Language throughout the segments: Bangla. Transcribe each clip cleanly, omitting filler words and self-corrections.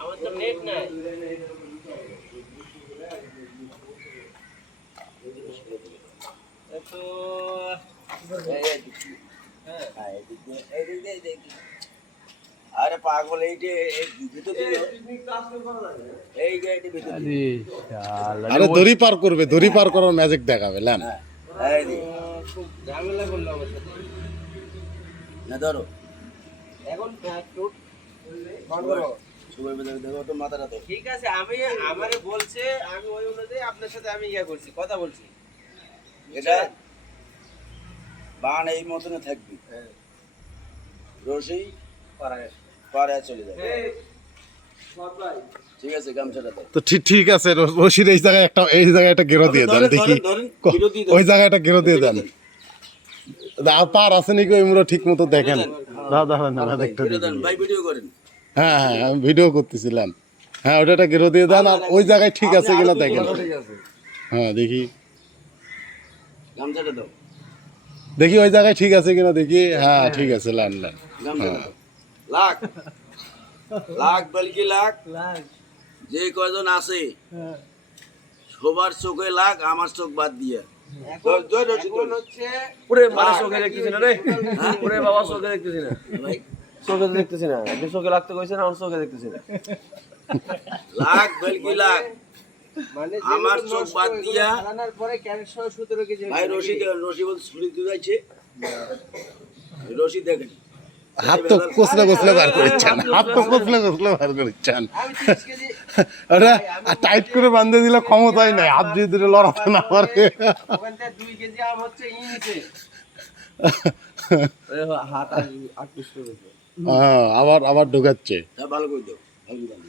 আমার তো নেট নাই। তো আরে পাগল এইটা ভিতর দিল এই গাড়িটি ভিতর আরে দড়ি পার করবে, দড়ি পার করার ম্যাজিক দেখাবে লেন। এই দি খুব ঝামেলা করলো আমার সাথে। না ধরো এখন টুট বন্ধ করো। সবাই বলে দেখো তো মাথাটা তো ঠিক আছে, আমি আমারে বলছে, আমি ওই অনুযায়ী আপনার সাথে আমি ইয়া করছি, কথা বলছি। এটা বান এই মতনে থাকবি রশি পাড়ে চলে যাবে ঠিক আছে গামছাটা তো তো ঠিক আছে, রশির এই জায়গায় একটা গেরো দিয়ে দেন দেখি, ওই জায়গায় একটা গেরো দিয়ে দেন। আর পার আছে নাকি ওই মুড়ো ঠিক মতো দেখেন। দাদা দেখতে দিন। ভাই ভিডিও করেন। হ্যাঁ হ্যাঁ, আমি ভিডিও করতেছিলাম। হ্যাঁ, ওটা একটা গেরো দিয়ে দেন, আর ওই জায়গায় ঠিক আছে কিনা দেখেন। হ্যাঁ দেখি, গামছাটা দাও দেখি ওই জায়গায় ঠিক আছে কিনা দেখি। হ্যাঁ ঠিক আছে, লান লান। গামছাটা দাও লাখ লাখ বলকি লাখ যে কয়জন আছে সবার চোখে লাখ, আমার চোখ বাদ দিয়ে এখন হচ্ছে পুরে মানে চোখে দেখতেছি না রে, পুরে বাবা চোখে দেখতেছি না, চোখে দেখতেছি না, একদিন চোখে লাগতে কইছে না, আমার চোখে দেখতেছি না। লাখ বলকি লাখ মানে আমার চোখ বাদ দিয়া চালানোর পরে ক্যারেট সহ 17 কেজি ভাই রশি রশি বলতে ছুরি দিয়ে যাচ্ছে রশি দেখেন হাত তো কোসলে কোসলে বার করেছেন, হাত তো কোসলে কোসলে বার করেছেন। আমি 30 কেজি ওটা টাইট করে বাঁধে দিলে ক্ষমতাই নাই, হাত দিয়ে দিলে লড়াতে না পারে। ওখান থেকে 2 কেজি আম হচ্ছে ইনিতে। হাত আট পিস করে দিয়েছে। হ্যাঁ, আবার ঢুকাচ্ছে। হ্যাঁ ভালো করে দাও ভালো করে দাও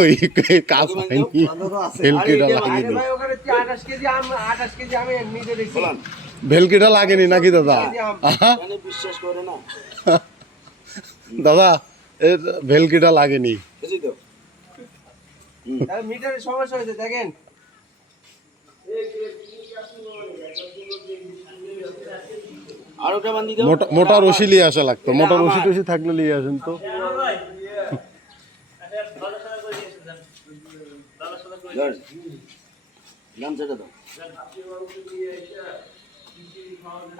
ওই কাজ হয়নি, ভেলকিটা আরে লাগেনি। ভাই ওখানে 28 কেজি আম, 28 কেজি আমি নিজে দেখছি। বলান ভেলকিটা লাগেনি নাকি দাদা? মানে বিশ্বাস করে না দাদা, এর ভেলকিটা লাগেনি। বুঝি তো তাহলে মিটারের সমস্যা হয়েছে দেখেন। আর ওটা বান্ধি দাও মোটা রশি নিয়ে আসা লাগতো, মোটা রশি টশি থাকলে নিয়ে আসেন তো। ধর গামছাটা দাও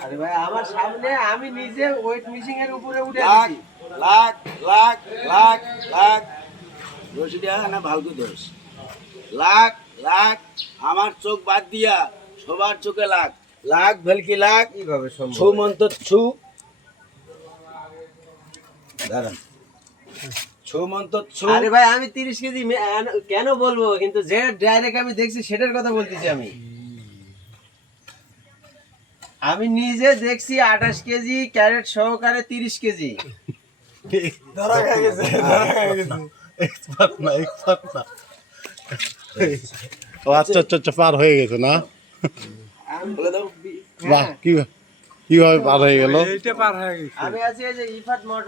আরে ভাই আমার সামনে আমি নিজে ওয়েট মেশিং এর উপরে উঠে লাখ আছি। লাখ লাখ লাখ লাখ রশি দিয়া না ভালো করে ধরস লাখ লাখ আমার চোখ বাদ দিয়া সবার চোখে লাখ লাখ ভেলকি লাখ কিভাবে সম্ভব? ছু মন্ত ছু দাঁড়ান ছু মন্ত ছু আরে ভাই আমি 30 কেজি কেন বলবো, কিন্তু যে ডাইরেক্ট আমি দেখছি সেটার কথা বলতেছি আমি। আমি নিজে দেখছি 28 কেজি ক্যারেট সহকারে 30 কেজি। এক্সপার্ট না, এক্সপার্ট না। ও আচ্ছা আচ্ছা আচ্ছা, পার হয়ে গেছে না? বলে দাও বাহ, কিভাবে পার হয়ে গেল? আমি আছি এই যে ইফাত মোটর